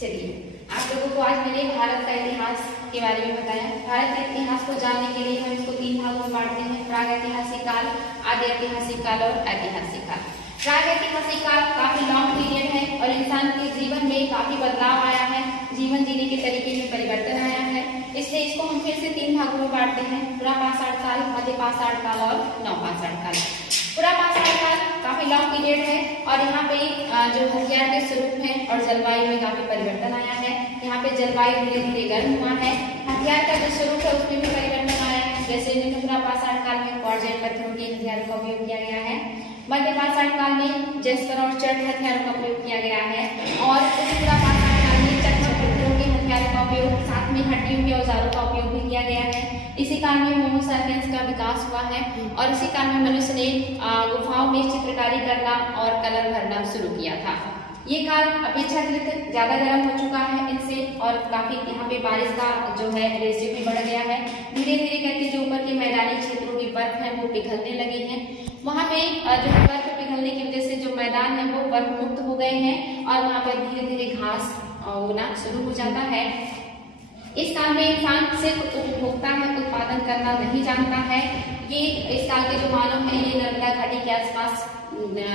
चलिए, आप लोगों को आज मैंने भारत का इतिहास के बारे में बताया। भारत के इतिहास को जानने के लिए हम इसको 3 भागों में बांटते हैं, प्राग ऐतिहासिक काल, आदि ऐतिहासिक काल और ऐतिहासिक काल। प्राग ऐतिहासिक काल काफी लॉन्ग पीरियड है और इंसान के जीवन में काफी बदलाव आया है, जीवन जीने के तरीके में परिवर्तन आया है, इसलिए इसको हम फिर से 3 भागों में बांटते हैं, पुरापाषाण काल, मध्यपाषाण काल और नवपाषाण काल। पुरापाषाण काल काफी लॉन्ग पीरियड है और यहाँ पे जो हथियार के स्वरूप है और जलवायु में काफी परिवर्तन आया है। यहाँ पे जलवायु धीरे धीरे गर्म हुआ है, हथियार का जो स्वरूप है उसमें भी परिवर्तन आया है। जैसे निम्न पुरापाषाण काल में क्वार्ट्ज पत्थरों के हथियारों का उपयोग किया गया है, मध्यपाषाण काल में जस्पर और चट हथियारों का प्रयोग किया गया है और पुरापाषाण काल में चट पत्थरों के हथियारों का उपयोग, साथ में हड्डियों के औजारों का उपयोग भी किया गया है। इसी काल में होमो सैपियंस का विकास हुआ है और इसी काल में मनुष्य ने गुफाओं में चित्रकारी करना और कलर भरना शुरू किया था। ये काल अपेक्षाकृत ज्यादा गर्म हो चुका है इनसे और काफी यहाँ पे बारिश का जो है रेशियो भी बढ़ गया है। धीरे धीरे करके जो ऊपर के मैदानी क्षेत्रों की बर्फ है वो पिघलने लगी है। वहाँ पे जो बर्फ पिघलने की वजह से जो मैदान है वो बर्फ मुक्त हो गए हैं और वहाँ पे धीरे धीरे घास उगना शुरू हो जाता है। इस काल में इंसान सिर्फ उपभोक्ता है, उत्पादन करना नहीं जानता है। ये इस काल के जो मानव हैं ये नर्मदा घाटी के आसपास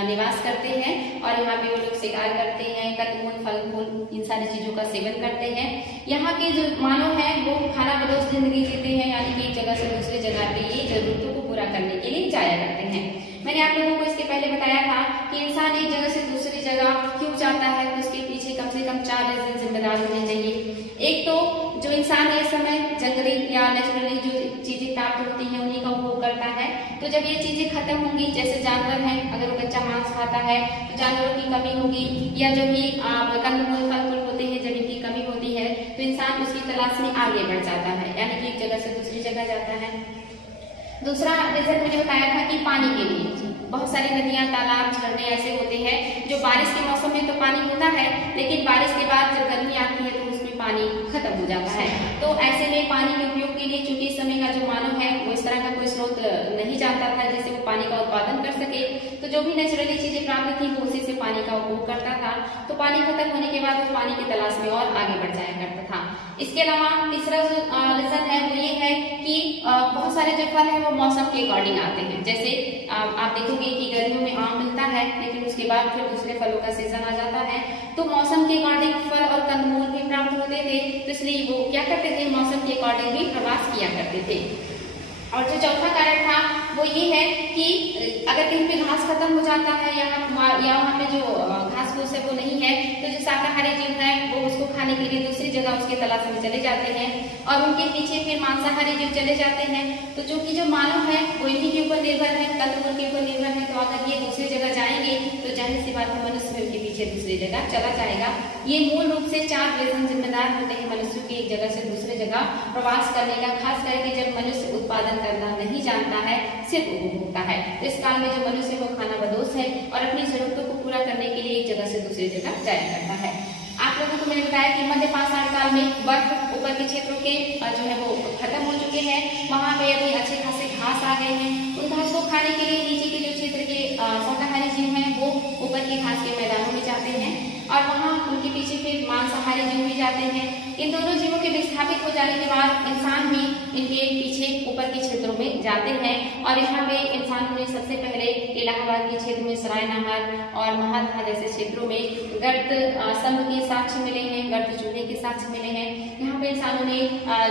निवास करते हैं और यहाँ पे वो लोग शिकार करते हैं, कंदमूल फल फूल इन सारी चीजों का सेवन करते हैं। यहाँ के जो मानव हैं वो खाना बदोश जिंदगी जीते हैं, यानी कि एक जगह से दूसरे जगह पे ये जरूरतों को पूरा करने के लिए जाया करते हैं। मैंने आप लोगों को इसके पहले बताया था कि इंसान एक जगह से दूसरी जगह क्यों जाता है, तो उसके पीछे कम से कम 4 रीजन जिम्मेदार होने चाहिए। एक तो जो इंसान है इस समय जंगली या नेचुरली जो चीजें प्राप्त होती हैं उन्हीं का उपभोग करता है। तो जब ये चीजें खत्म होंगी, जैसे जानवर हैं, अगर वो कच्चा मांस खाता है तो जानवरों की कमी होगी, या जो भी कंदमूल फल फूल होते हैं जब इनकी कमी होती है तो इंसान उसकी तलाश में आगे बढ़ जाता है, यानी कि एक जगह से दूसरी जगह जाता है। दूसरा रीजन मैंने बताया था कि पानी के लिए बहुत सारी नदियां, तालाब, झरने ऐसे होते हैं जो बारिश के मौसम में तो पानी होता है, लेकिन बारिश के बाद जब गर्मी आती है तो उसमें पानी खत्म हो जाता है। तो ऐसे में पानी के उपयोग के लिए चूंकि इस समय का जो मानव है वो इस तरह का कोई स्रोत नहीं जानता था जिससे वो पानी का उत्पादन कर सके, तो जो भी नेचुरली चीजें प्राप्त थी वो उसी से पानी का उपयोग करता था। तो पानी खत्म होने के बाद वो पानी की तलाश में और आगे बढ़ जाया करता था। इसके अलावा तीसरा जो रीजन है वो ये है कि बहुत सारे जो फल है वो मौसम के अकॉर्डिंग आते हैं। जैसे आप देखोगे कि गर्मियों में आम मिलता है, लेकिन उसके बाद फिर दूसरे फलों का सीजन आ जाता है, तो मौसम के अकॉर्डिंग फल और कंदमूल भी प्राप्त होते थे। तो इसलिए वो क्या करते थे, मौसम के अकॉर्डिंग भी प्रवास किया करते थे। और जो चौथा कारण था वो ये है कि अगर कहीं पे घास खत्म हो जाता है या वहाँ पे जो घास फूस है वो नहीं है, तो जो शाकाहारी जीव है वो उसको खाने के लिए दूसरी जगह उसके तलाश में चले जाते हैं और उनके पीछे फिर मांसाहारी जीव चले जाते हैं। तो चूंकि जो मानव है वो इन्हीं के ऊपर निर्भर है, कंदमूल के ऊपर निर्भर है, तो अगर ये दूसरी जगह जाएंगे तो जाहिर सी बात है मनुष्य उनके पीछे दूसरी जगह चला जाएगा। ये मूल रूप से 4 रीजन जिम्मेदार होते हैं मनुष्य की एक जगह से दूसरे जगह प्रवास करने का, खास करके जब मनुष्य उत्पादन करना नहीं जानता है, सिर्फ उपभोक्ता है। तो इस काल में जो मनुष्य वो खाना बदोश है और अपनी जरूरतों को पूरा करने के लिए एक जगह से दूसरी जगह जाया करता है। आप लोगों को मैंने बताया कि मध्यपाषाण काल में बर्फ ऊपर के क्षेत्रों के जो है वो खत्म हो चुके हैं, वहां पे अभी अच्छे खासे घास आ गए हैं। उन घास को खाने के लिए नीचे के जो क्षेत्र के शाकाहारी जीव हैं वो ऊपर के घास के मैदानों में जाते हैं और वहां उनके पीछे फिर मांसाहारी जीव भी जाते हैं। इन दोनों जीवों के विस्थापित हो जाने के बाद इंसान भी इनके पीछे ऊपर के क्षेत्रों में जाते हैं और यहाँ पे इंसानों ने सबसे पहले इलाहाबाद के क्षेत्र में सराय नहर और महादहा जैसे क्षेत्रों में गर्त स्तंभ के साक्ष्य मिले हैं, गर्त चूल्हे के साक्ष्य मिले हैं। यहाँ पे इंसानों ने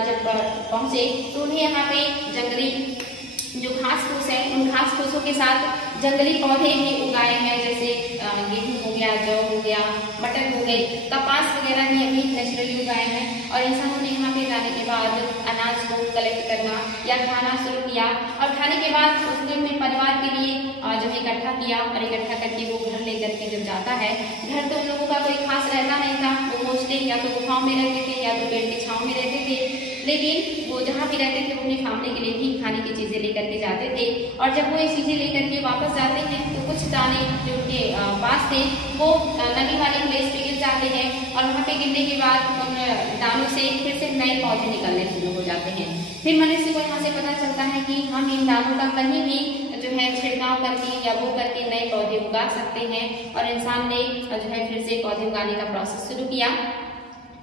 जब पहुंचे तो उन्हें यहाँ पे जंगली जो घास फूस है उन घास फूसों के साथ जंगली पौधे भी उगाए हैं, जैसे गेहूं हो गया, जौ हो गया, मटर हो गए, कपास वगैरह भी अभी नेचुरली उगाए हैं। और इंसानों ने यहाँ पे जाने के बाद अनाज को कलेक्ट करना या खाना शुरू किया और खाने के बाद उसने अपने परिवार के लिए जो है इकट्ठा किया और इकट्ठा करके वो घर लेकर के जब जाता है, घर तो उन लोगों का कोई खास रहता नहीं था, वो मोस्टली या तो गुफाओं में रहते थे या तो पेड़ के छांव में रहते थे, लेकिन वो जहाँ भी रहते थे वो अपने फामने के लिए भी खाने की चीजें लेकर के जाते थे। और जब वो ये चीजें लेकर के वापस जाते हैं तो कुछ दाने जो उनके पास थे वो नमी वाले प्लेस पे गिर जाते हैं और वहाँ पे गिरने के बाद उन दानों से फिर से नए पौधे निकलने शुरू हो जाते हैं। फिर मनुष्य को यहाँ से पता चलता है कि हम इन दानों का कहीं भी जो है छिड़काव करके या वो करके नए पौधे उगा सकते हैं और इंसान ने जो है फिर से पौधे उगाने का प्रोसेस शुरू किया।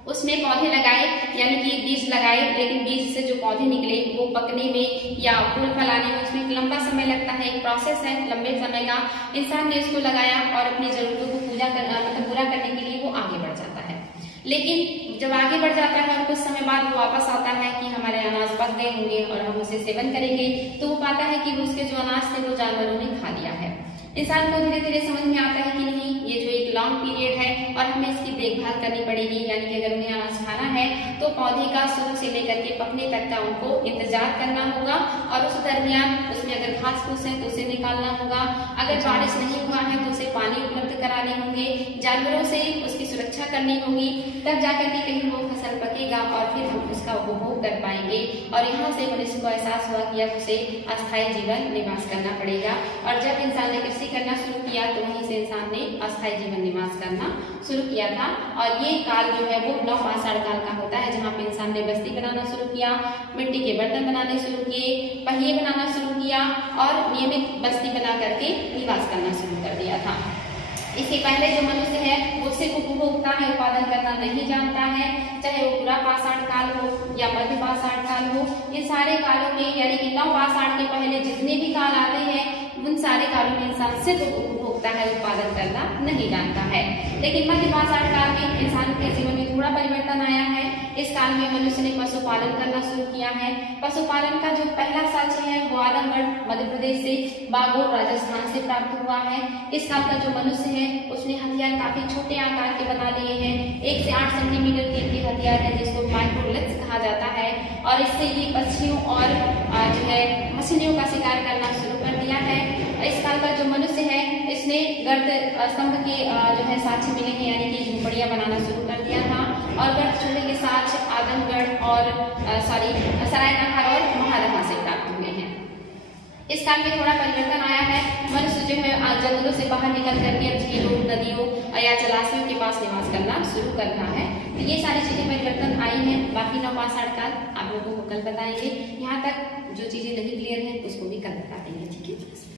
उसमें पौधे लगाए, यानी कि बीज लगाए, लेकिन बीज से जो पौधे निकले वो पकने में या फूल फैलाने में उसमें एक लंबा समय लगता है, एक प्रोसेस है लंबे समय का। इंसान ने इसको लगाया और अपनी जरूरतों को पूरा करने के लिए वो आगे बढ़ जाता है। लेकिन जब आगे बढ़ जाता है और कुछ समय बाद वो वापस आता है कि हमारे अनाज पक गए होंगे और हम उसे सेवन करेंगे, तो वो पाता है कि उसके जो अनाज थे वो जानवरों ने खा लिया है। इंसान को धीरे धीरे समझ में आता है कि नहीं, ये जो एक लॉन्ग पीरियड है और हमें इसकी देखभाल करनी पड़ेगी, यानी कि अगर उन्हें अनाज खाना है तो पौधे का शुरू से लेकर के पकने तक का उनको इंतजार करना होगा और उस दरमियान उसमें अगर घास फूस है तो उसे निकालना होगा, अगर बारिश नहीं हुआ है तो उसे पानी उपलब्ध कराने होंगे, जानवरों से उसकी सुरक्षा करनी होगी, तब जाकर के कहीं वो फसल पकेगा और फिर हम उसका उपभोग कर पाएंगे। और यहाँ से मनुष्य को एहसास हुआ कि अब उसे अस्थायी जीवन निवास करना पड़ेगा। और जब इंसान ने कृषि करना शुरू किया तो वहीं से इंसान ने अस्थायी जीवन निवास करना शुरू किया था। और ये काल जो है वो नव आषाढ़ काल का होता है, जहाँ पे इंसान ने बस्ती बनाना शुरू किया, मिट्टी के बर्तन बनाने शुरू किए, पहिए बनाना शुरू किया और नियमित बस्ती बना करके निवास करना शुरू कर दिया था। इसके पहले जो मनुष्य है वो सिर्फ उपभोक्ता है, उत्पादन करना नहीं जानता है, चाहे वो पूरा पाषाण काल हो या मध्य पाषाण काल हो। इन सारे कालों में, यानी कि नव पाषाण के पहले जितने भी काल आते हैं उन सारे कालों में इंसान सिर्फ उपभोक्ता है, उत्पादन करना नहीं जानता है। लेकिन मध्य पाषाण काल में इंसान के जीवन में थोड़ा परिवर्तन आया है। इस काल में मनुष्य ने पशुपालन करना शुरू किया है। पशुपालन का जो पहला साक्ष्य है वो आजमगढ़ मध्य प्रदेश से, बागोर राजस्थान से प्राप्त हुआ है। इस काल का जो मनुष्य है उसने हथियार काफी छोटे आकार के बना लिए हैं, 1 से 8 सेंटीमीटर के हथियार है जिसको माइक्रोलिथ्स कहा जाता है। और इससे ये पक्षियों और जो है मछलियों का शिकार करना शुरू कर दिया है। इस काल का जो मनुष्य है इसने गर्द स्तंभ के जो है साक्ष्य मिले हैं, यानी कि झोपड़ियां बनाना शुरू कर दिया था। और गर्द चूल्हे के साक्ष्य आजमगढ़ और सरायनगर और महाराणा से प्राप्त हुए हैं। इस काल में थोड़ा परिवर्तन आया है। मनुष्य जो है जंगलों से बाहर निकल करके झीलों, नदियों या जलाशयों के पास निवास करना शुरू कर रहा है। तो ये सारी चीजें परिवर्तन आई हैं। बाकी नव पाषाण काल आप लोगों को कल बताएंगे। यहाँ तक जो चीजें नहीं क्लियर है उसको भी कल बता देंगे, ठीक है।